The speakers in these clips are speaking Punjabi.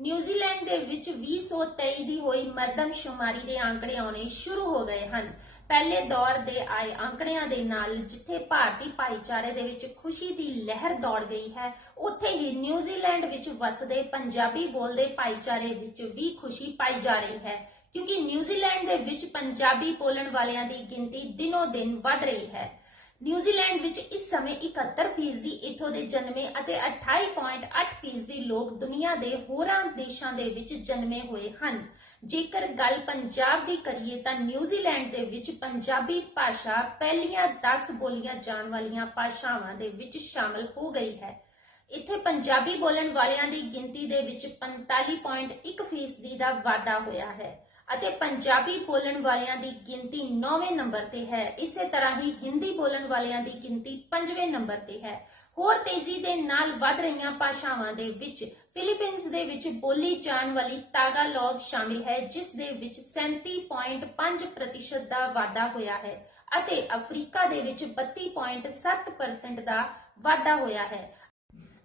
ਨਿਊਜ਼ੀਲੈਂਡ ਦੇ ਵਿੱਚ 2023 ਦੀ ਹੋਈ ਮਰਦਮਸ਼ੁਮਾਰੀ ਦੇ ਅੰਕੜੇ ਆਉਣੇ ਸ਼ੁਰੂ ਹੋ ਗਏ ਹਨ। ਪਹਿਲੇ ਦੌਰ ਦੇ ਆਏ ਅੰਕੜਿਆਂ ਦੇ ਨਾਲ ਜਿੱਥੇ ਭਾਰਤੀ ਭਾਈਚਾਰੇ ਦੇ ਵਿੱਚ ਖੁਸ਼ੀ ਦੀ ਲਹਿਰ ਦੌੜ ਗਈ ਹੈ, ਉੱਥੇ ਹੀ ਨਿਊਜ਼ੀਲੈਂਡ ਵਿੱਚ ਵਸਦੇ ਪੰਜਾਬੀ ਬੋਲਦੇ ਭਾਈਚਾਰੇ ਵਿੱਚ ਵੀ ਖੁਸ਼ੀ ਪਾਈ ਜਾ ਰਹੀ ਹੈ, ਕਿਉਂਕਿ ਨਿਊਜ਼ੀਲੈਂਡ ਦੇ ਵਿੱਚ ਪੰਜਾਬੀ ਬੋਲਣ ਵਾਲਿਆਂ ਦੀ ਗਿਣਤੀ ਦਿਨੋ ਦਿਨ ਵੱਧ ਰਹੀ ਹੈ। ਨਿਊਜ਼ੀਲੈਂਡ ਵਿੱਚ ਇਸ ਸਮੇਂ 71% ਇੱਥੋਂ ਦੇ ਜਨਮੇ ਅਤੇ 28.8% ਲੋਕ ਦੁਨੀਆ ਦੇ ਹੋਰਾਂ ਦੇਸ਼ਾਂ ਦੇ ਵਿੱਚ ਜਨਮੇ ਹੋਏ ਹਨ। ਜੇਕਰ ਗੱਲ ਪੰਜਾਬ ਦੀ ਕਰੀਏ ਤਾਂ ਨਿਊਜ਼ੀਲੈਂਡ ਦੇ ਵਿੱਚ ਪੰਜਾਬੀ ਭਾਸ਼ਾ ਪਹਿਲੀਆਂ 10 ਬੋਲੀਆਂ ਜਾਣ ਵਾਲੀਆਂ ਭਾਸ਼ਾਵਾਂ ਦੇ ਵਿੱਚ ਸ਼ਾਮਲ ਹੋ ਗਈ ਹੈ। ਇੱਥੇ ਪੰਜਾਬੀ ਬੋਲਣ ਵਾਲਿਆਂ ਦੀ ਗਿਣਤੀ ਦੇ ਵਿੱਚ 45.1% ਦਾ ਵਾਧਾ ਹੋਇਆ ਹੈ। ਅਤੇ ਪੰਜਾਬੀ ਬੋਲਣ ਵਾਲਿਆਂ ਦੀ ਗਿਣਤੀ 9ਵੇਂ ਨੰਬਰ ਤੇ ਹੈ। ਇਸੇ ਤਰ੍ਹਾਂ ਹੀ ਹਿੰਦੀ ਬੋਲਣ ਵਾਲਿਆਂ ਦੀ ਗਿਣਤੀ 5ਵੇਂ ਨੰਬਰ ਤੇ ਹੈ। ਹੋਰ ਤੇਜ਼ੀ ਦੇ ਨਾਲ ਵੱਧ ਰਹੀਆਂ ਭਾਸ਼ਾਵਾਂ ਦੇ ਵਿੱਚ, ਫਿਲੀਪੀਨਸ ਦੇ ਵਿੱਚ ਬੋਲੀ ਜਾਣ ਵਾਲੀ ਤਾਗਾਲੋਗ ਸ਼ਾਮਿਲ ਹੈ, ਜਿਸ ਦੇ ਵਿੱਚ 37.5% ਦਾ ਵਾਧਾ ਹੋਇਆ ਹੈ ਅਤੇ ਅਫਰੀਕਾ ਦੇ ਵਿੱਚ 32.7% ਦਾ ਵਾਧਾ ਹੋਇਆ ਹੈ।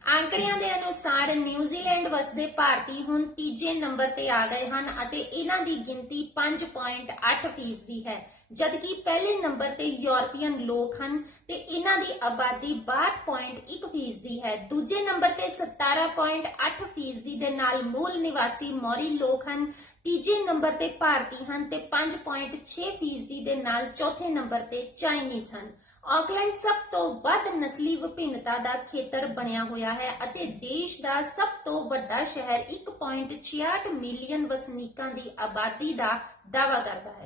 ਅੰਕੜਿਆਂ ਦੇ ਅਨੁਸਾਰ ਨਿਊਜ਼ੀਲੈਂਡ ਵਸਦੇ ਭਾਰਤੀ ਹੁਣ ਤੀਜੇ ਨੰਬਰ ਤੇ ਆ ਗਏ ਹਨ ਅਤੇ ਇਹਨਾਂ ਦੀ ਗਿਣਤੀ 5.8 ਫੀਸਦੀ ਹੈ, ਜਦਕਿ ਪਹਿਲੇ ਨੰਬਰ ਤੇ ਯੂਰਪੀਅਨ ਲੋਕ ਹਨ ਤੇ ਇਹਨਾਂ ਦੀ ਆਬਾਦੀ 62.1 ਫੀਸਦੀ ਹੈ, ਦੂਜੇ ਨੰਬਰ ਤੇ 17.8 ਫੀਸਦੀ ਦੇ ਨਾਲ ਮੂਲ ਨਿਵਾਸੀ ਮੌਰੀ ਲੋਕ ਹਨ, ਤੀਜੇ ਨੰਬਰ ਤੇ ਭਾਰਤੀ ਹਨ ਤੇ 5.6 ਫੀਸਦੀ ਦੇ ਨਾਲ ਚੌਥੇ ਨੰਬਰ ਤੇ ਚਾਈਨੀਜ਼ ਹਨ। ਆਕਲੈਂਡ ਸਭ ਤੋਂ ਵੱਧ ਨਸਲੀ ਵਿਭਿੰਨਤਾ ਦਾ ਖੇਤਰ ਬਣਿਆ ਹੋਇਆ ਹੈ ਅਤੇ ਦੇਸ਼ ਦਾ ਸਭ ਤੋਂ ਵੱਡਾ ਸ਼ਹਿਰ 1.66 ਮਿਲੀਅਨ ਵਸਨੀਕਾਂ ਦੀ ਆਬਾਦੀ ਦਾ ਦਾਅਵਾ ਕਰਦਾ ਹੈ।